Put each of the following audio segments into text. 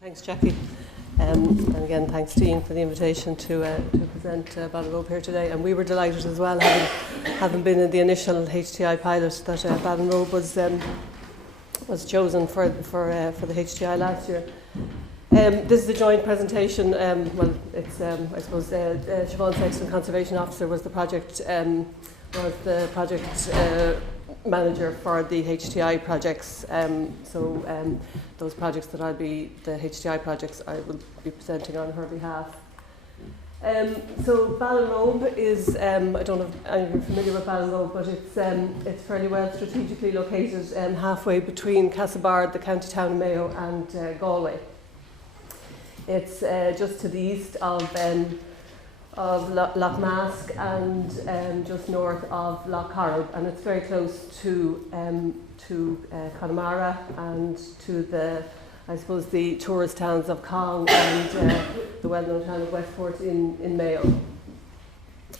Thanks, Jackie. And again, thanks, Dean, for the invitation to present Ballinrobe here today. And we were delighted as well, having been in the initial HTI pilot, that Ballinrobe was chosen for the HTI last year. This is a joint presentation. It's I suppose Siobhan Sexton, Conservation Officer, was the project manager for the HTI projects. Those projects the HTI projects, I will be presenting on her behalf. So Ballinrobe is, I don't know if you're familiar with Ballinrobe, but it's fairly well strategically located halfway between Castlebar, the county town of Mayo, and Galway. It's just to the east of Loch Mask and just north of Loch Corrib, and it's very close to Connemara and to the tourist towns of Cong and the well-known town of Westport in Mayo.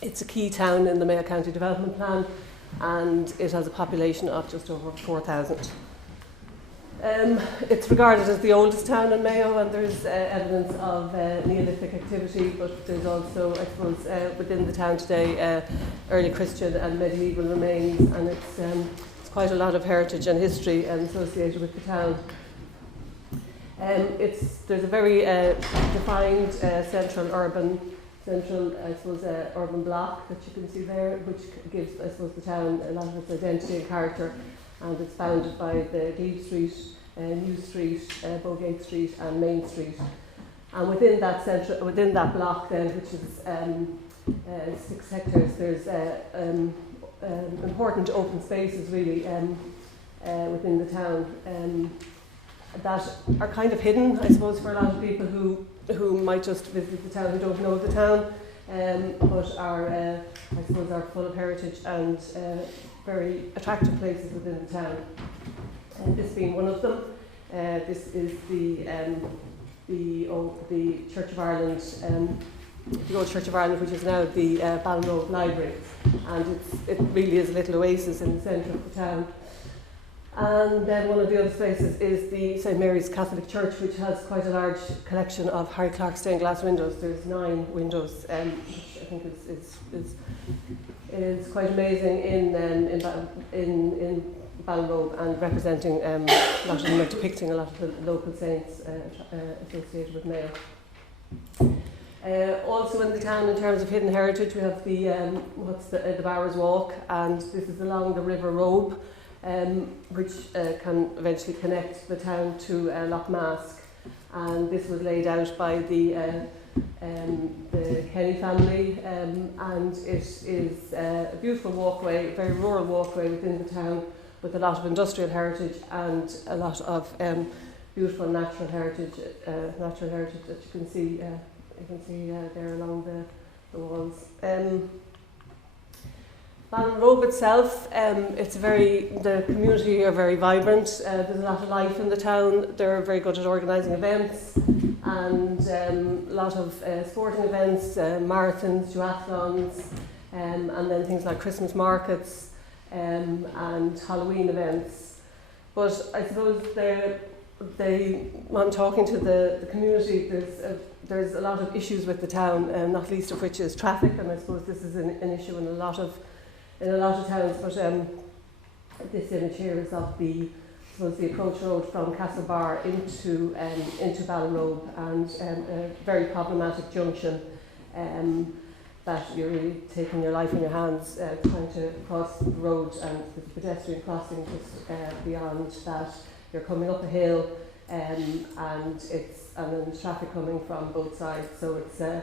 It's a key town in the Mayo County Development Plan, and it has a population of just over 4,000. It's regarded as the oldest town in Mayo, and there's evidence of Neolithic activity, but there's also, I suppose, within the town today, early Christian and medieval remains, and it's quite a lot of heritage and history associated with the town. There's a very defined central urban block that you can see there, which gives, I suppose, the town a lot of its identity and character. And it's bounded by the Glebe Street, New Street, Bowgate Street and Main Street. And within that block then, which is 6 hectares, there's important open spaces really within the town that are kind of hidden, I suppose, for a lot of people who might just visit the town, who don't know the town, but are, I suppose, are full of heritage and very attractive places within the town. And this being one of them. This is the Church of Ireland, the old Church of Ireland, which is now the Ballinrobe Library, and it really is a little oasis in the centre of the town. And then one of the other spaces is the St Mary's Catholic Church, which has quite a large collection of Harry Clark stained glass windows. There's 9 windows, which I think is quite amazing in Ballinrobe, and representing a lot of them are depicting a lot of the local saints associated with Mayo. Also in the town, in terms of hidden heritage, we have the Bowers Walk, and this is along the River Robe, which can eventually connect the town to Loch Mask, and this was laid out by the Kenny family, and it is a beautiful walkway, a very rural walkway within the town, with a lot of industrial heritage and a lot of beautiful natural heritage that you can see there along the walls. Ballinrobe itself, the community are very vibrant. There's a lot of life in the town. They're very good at organising events, and a lot of sporting events, marathons, duathlons, and then things like Christmas markets and Halloween events. But I suppose when talking to the community, there's a lot of issues with the town, not least of which is traffic, and I suppose this is an issue in a lot of towns. But this image here is of the approach road from Castlebar into Ballinrobe, and a very problematic junction that you're really taking your life in your hands trying to cross the road, and there's a pedestrian crossing just beyond that. You're coming up a hill, and then there's traffic coming from both sides, so it's a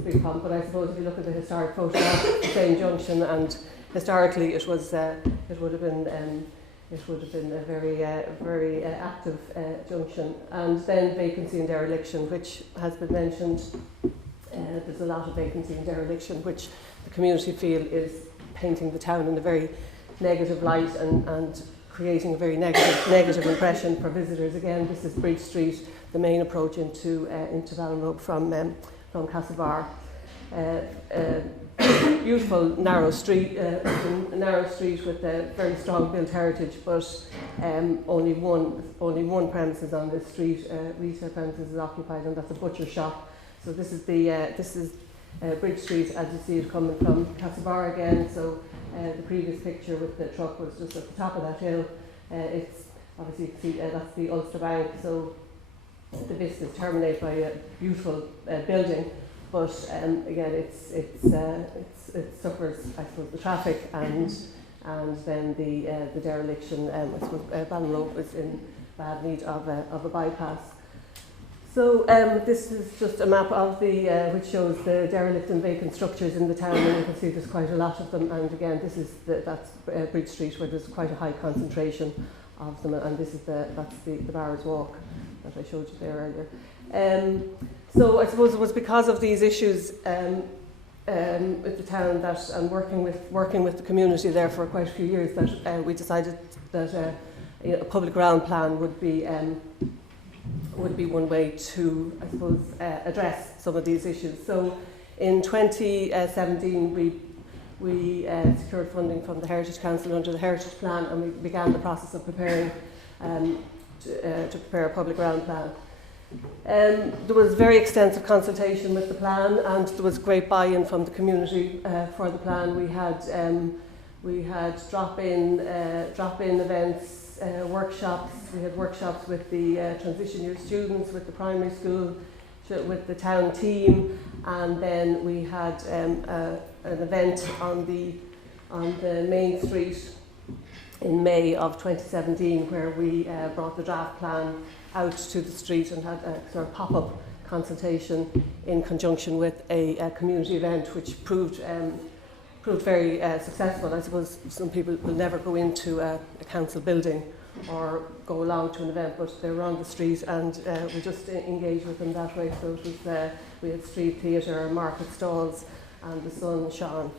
big problem. But I suppose if you look at the historic photograph of the same junction, and historically it would have been a very active junction. And then vacancy and dereliction, which has been mentioned. There's a lot of vacancy and dereliction, which the community feel is painting the town in a very negative light and creating a very negative impression for visitors. Again, this is Bridge Street, the main approach into Ballinrobe from Castlebar. beautiful narrow street, with a very strong built heritage, but only one premises on this street, retail premises is occupied, and that's a butcher shop. So this is Bridge Street, as you see it coming from Castlebar again. So the previous picture with the truck was just at the top of that hill. It's obviously, you can see that's the Ulster Bank. So the vistas terminate by a beautiful building, but again, it suffers, I suppose, the traffic and then the dereliction. I suppose Ballinrobe is in bad need of a bypass. So this is just a map of the which shows the derelict and vacant structures in the town, and you can see there's quite a lot of them. And again, this is that's Bridge Street, where there's quite a high concentration of them, and this is that's the Barrows Walk that I showed you there earlier. So I suppose it was because of these issues with the town that, and working with the community there for quite a few years, that we decided that a public ground plan would be one way to, I suppose, address some of these issues. So in 2017 we secured funding from the Heritage Council under the Heritage Plan, and we began the process of preparing to prepare a public ground plan. There was very extensive consultation with the plan, and there was great buy-in from the community for the plan. We had drop-in events, workshops. We had workshops with the transition year students, with the primary school, with the town team, and then we had an event on the main street in May of 2017, where we brought the draft plan out to the street and had a sort of pop-up consultation in conjunction with a community event, which proved very successful. I suppose some people will never go into a council building or go along to an event, but they were on the street, and we just engaged with them that way. So it was, we had street theatre, market stalls, and the sun shone.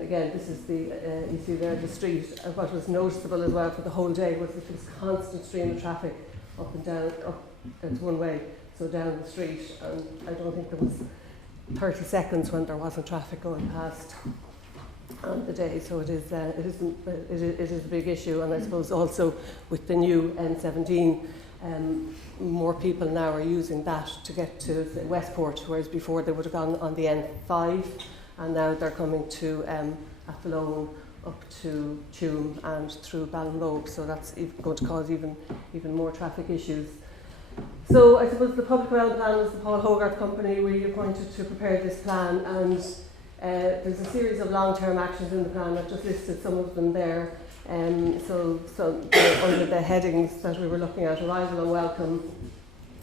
Again, this is you see there the street. What was noticeable as well for the whole day was this constant stream of traffic up and down, it's one way, so down the street, and I don't think there was 30 seconds when there wasn't traffic going past on the day. So it is a big issue, and I suppose also with the new N17, more people now are using that to get to Westport, whereas before they would have gone on the N5, and now they're coming to Athlone, up to Tuam and through Ballinrobe, so that's going to cause even more traffic issues. So I suppose the public ground plan was the Paul Hogarth company we appointed to prepare this plan, and there's a series of long-term actions in the plan. I've just listed some of them there. So under the headings that we were looking at: arrival and welcome,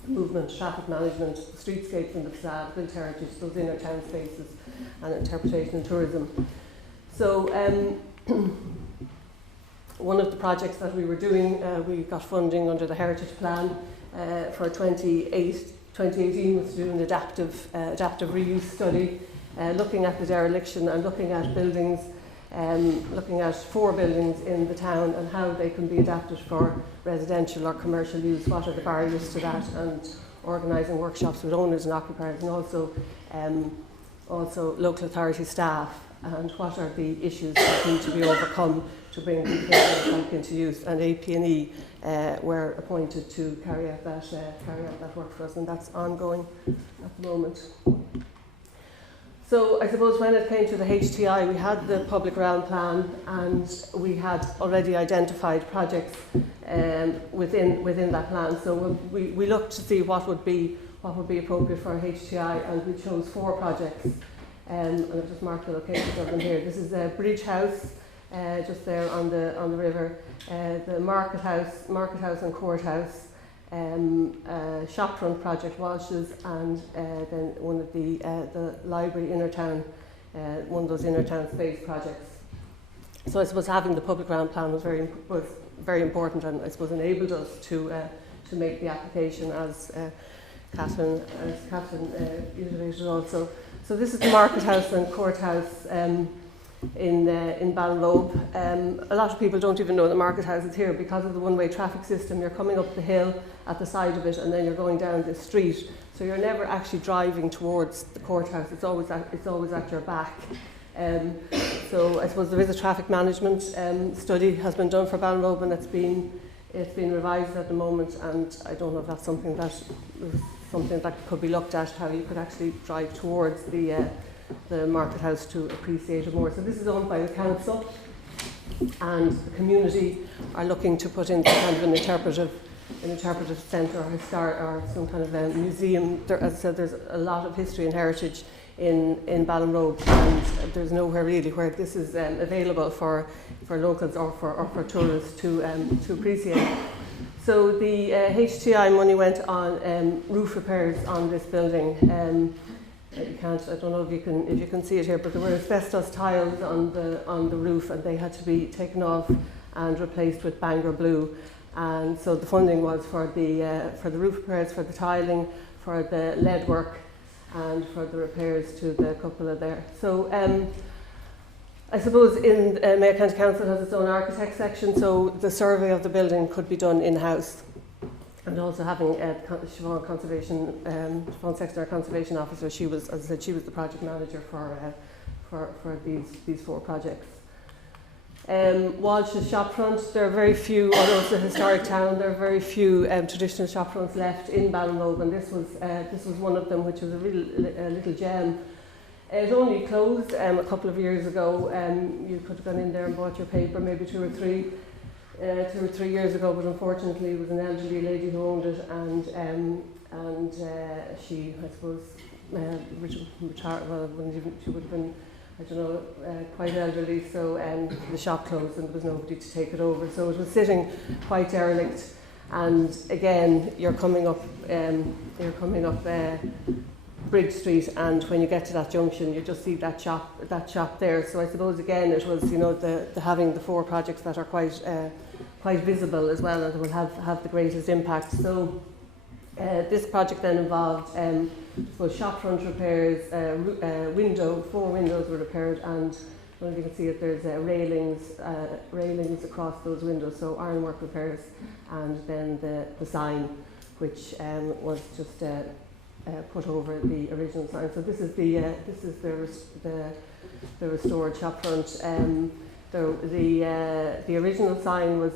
movement, traffic management, streetscapes and the facade, built heritage, those inner town spaces, and interpretation and tourism. So one of the projects that we were doing, we got funding under the Heritage Plan for 2018 was to do an adaptive reuse study, looking at the dereliction and looking at buildings, looking at 4 buildings in the town and how they can be adapted for residential or commercial use, what are the barriers to that, and organising workshops with owners and occupiers, and also local authority staff, and what are the issues that need to be overcome to bring the buildings back into use. And AP&E were appointed to carry out that work for us, and that's ongoing at the moment. So I suppose when it came to the HTI, we had the public ground plan, and we had already identified projects within that plan. So we looked to see what would be appropriate for a HTI, and we chose 4 projects. And I've just marked the locations of them here. This is a Bridge House, just there on the river, the Market House and Courthouse, Shopfront project, Walsh's, and then one of the library inner town, one of those inner town space projects. So I suppose having the public ground plan was very important, and I suppose enabled us to make the application, as Catherine iterated also. So this is the Market House and Courthouse in Ballinrobe. A lot of people don't even know the Market House is here because of the one-way traffic system. You're coming up the hill at the side of it, and then you're going down this street. So you're never actually driving towards the courthouse. It's always at your back. So I suppose there is a traffic management study has been done for Ballinrobe, and it's been revised at the moment, and I don't know if that's something that could be looked at, how you could actually drive towards the market house to appreciate it more. So this is owned by the council, and the community are looking to put in some kind of an interpretive centre or some kind of a museum. As I said, there's a lot of history and heritage in Ballinrobe, and there's nowhere really where this is available for locals or for tourists to appreciate. So the HTI money went on roof repairs on this building. I don't know if you can see it here, but there were asbestos tiles on the roof, and they had to be taken off and replaced with Bangor blue. And so the funding was for the roof repairs, for the tiling, for the lead work, and for the repairs to the cupola there. So I suppose in Mayo County Council has its own architect section, so the survey of the building could be done in-house. And also having Siobhan Sexton, our conservation officer, she was, as I said, she was the project manager for these 4 projects. Walsh's Shopfront, there are very few, although it's a historic town, there are very few traditional shopfronts left in Ballinrobe, and this was one of them, which was a real little gem. It only closed a couple of years ago. You could have gone in there and bought your paper maybe 2 or 3 years ago, but unfortunately it was an elderly lady who owned it, and she, I suppose, retired. Well, she would have been, I don't know, quite elderly. So the shop closed, and there was nobody to take it over. So it was sitting quite derelict. And again, you're coming up Bridge Street, and when you get to that junction, you just see that shop there. So I suppose again, it was, you know, the having the 4 projects that are quite visible as well, and will have the greatest impact. So this project then involved shopfront repairs, 4 windows were repaired, and I don't know if you can see it, there's railings across those windows, so ironwork repairs, and then the sign, which was just put over the original sign. So this is the restored shopfront. The original sign was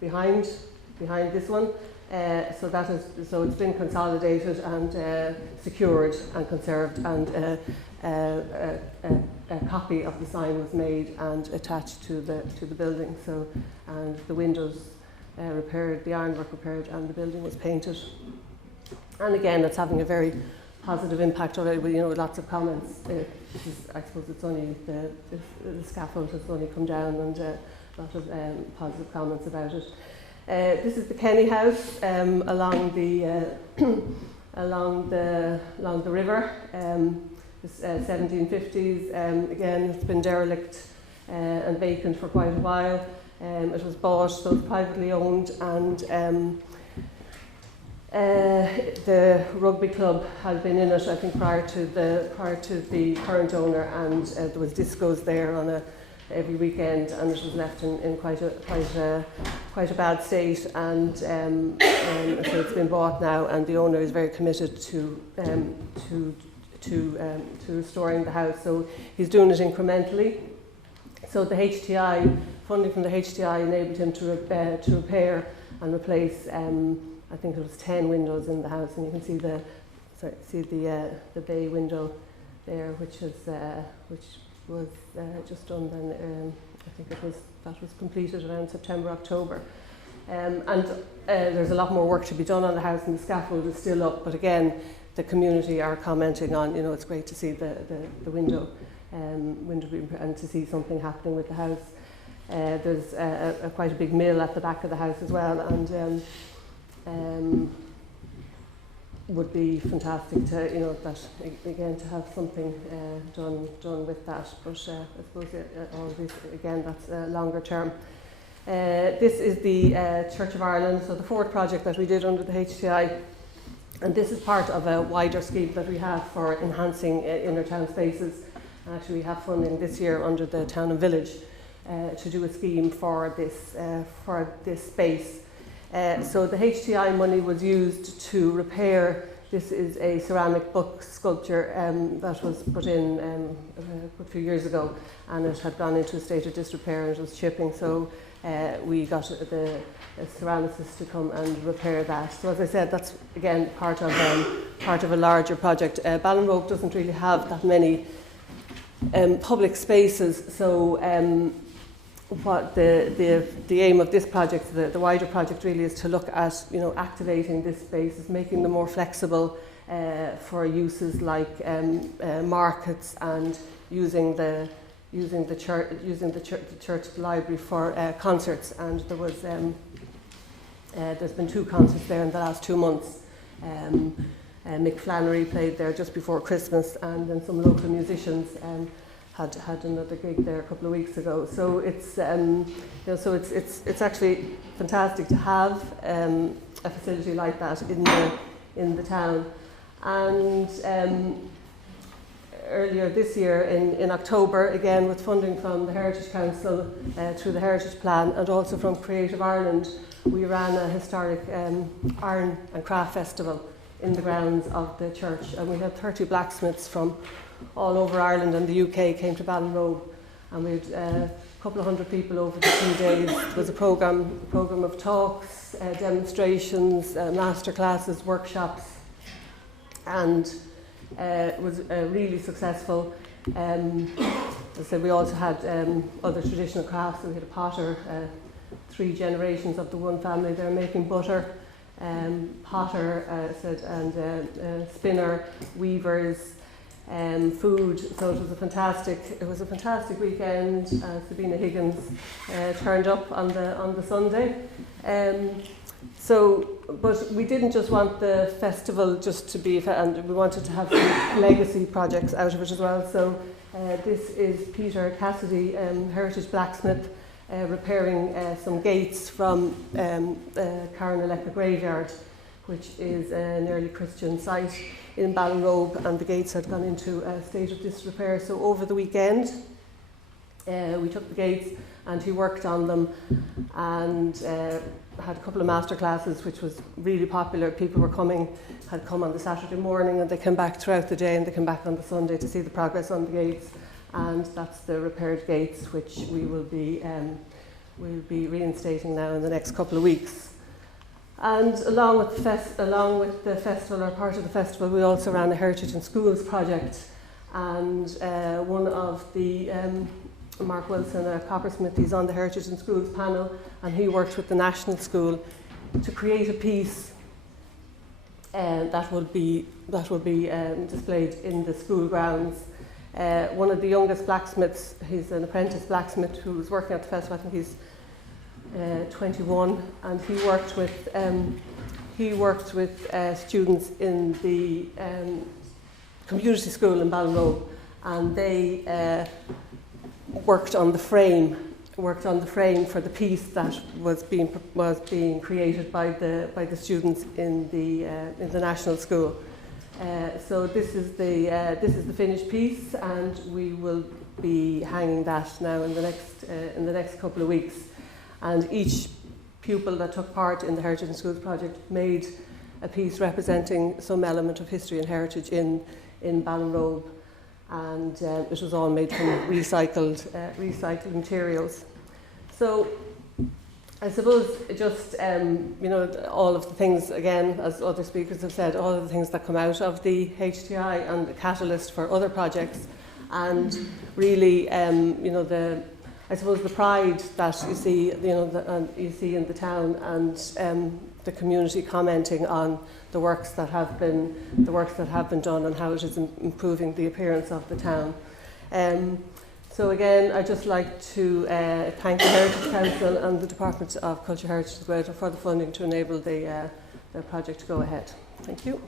behind this one. So it's been consolidated and secured and conserved, and a copy of the sign was made and attached to the building. So, and the windows repaired, the ironwork repaired, and the building was painted. And again, it's having a very positive impact already, with, you know, lots of comments. I suppose it's only the scaffold has only come down, and a lot of positive comments about it. This is the Kenny House along the river. It's 1750s. Again, it's been derelict and vacant for quite a while. It was bought, so it's privately owned, and the rugby club had been in it, I think, prior to the current owner, and there was discos there on every weekend, and it was left in quite a bad state, and so it's been bought now, and the owner is very committed to restoring the house. So he's doing it incrementally. So the HTI funding from the HTI enabled him to repair and replace. I think it was 10 windows in the house, and you can see the bay window there, which was just done then. I think that was completed around September, October. And there's a lot more work to be done on the house, and the scaffold is still up. But again, the community are commenting on, you know, it's great to see the window and to see something happening with the house. There's quite a big mill at the back of the house as well, and would be fantastic to, you know, that again, to have something done with that. But I suppose all this, again, that's longer term. This is the Church of Ireland, so the 4th project that we did under the HTI, and this is part of a wider scheme that we have for enhancing inner town spaces. And actually, we have funding this year under the Town and Village to do a scheme for this space. So the HTI money was used to repair This is a ceramic book sculpture that was put in a few years ago, and it had gone into a state of disrepair and it was chipping, so we got the ceramicist to come and repair that. So as I said, that's again part of a larger project. Ballinrobe doesn't really have that many public spaces, so what the aim of this project, the wider project, really is to look at, you know, activating this spaces, making them more flexible for uses like markets, and using the church library for concerts. And there was there's been 2 concerts there in the last 2 months. Mick Flannery played there just before Christmas, and then some local musicians had another gig there a couple of weeks ago. So it's you know, so it's actually fantastic to have a facility like that in the town. And earlier this year, in October, again with funding from the Heritage Council through the Heritage Plan, and also from Creative Ireland, we ran a historic Iron and Craft Festival in the grounds of the church, and we had 30 blacksmiths from all over Ireland and the UK came to Ballinrobe, and we had a couple of hundred people over the 2 days. There was a programme of talks, demonstrations, master classes, workshops, and it was really successful. As I said, we also had other traditional crafts. So we had a potter, 3 generations of the one family there making butter, potter, and spinner, weavers, food. So it was a fantastic weekend. Sabina Higgins turned up on the Sunday. But we didn't just want the festival just to be, and we wanted to have some legacy projects out of it as well. So this is Peter Cassidy, heritage blacksmith, repairing some gates from Carnaleca graveyard, which is an early Christian site in Ballinrobe, and the gates had gone into a state of disrepair. So over the weekend, we took the gates and he worked on them, and had a couple of master classes, which was really popular. People had come on the Saturday morning, and they came back throughout the day, and they came back on the Sunday to see the progress on the gates. And that's the repaired gates, which we will be reinstating now in the next couple of weeks. And along with the festival, or part of the festival, we also ran a Heritage in Schools project, and one of the Mark Wilson, a coppersmith, he's on the Heritage in Schools panel, and he worked with the National School to create a piece that will be displayed in the school grounds. One of the youngest blacksmiths, he's an apprentice blacksmith who was working at the festival. I think he's 21, and he worked with students in the community school in Ballinrobe, and they worked on the frame for the piece that was being created by the students in the national school. So this is the finished piece, and we will be hanging that now in the next couple of weeks. And each pupil that took part in the Heritage in Schools project made a piece representing some element of history and heritage in Ballinrobe, and it was all made from recycled materials. So I suppose just all of the things, again, as other speakers have said, all of the things that come out of the HTI and the catalyst for other projects, and really I suppose the pride that you see, you see in the town, and the community commenting on the works that have been done, and how it is improving the appearance of the town. So again, I'd just like to thank the Heritage Council and the Department of Culture, Heritage and Greater for the funding to enable the project to go ahead. Thank you.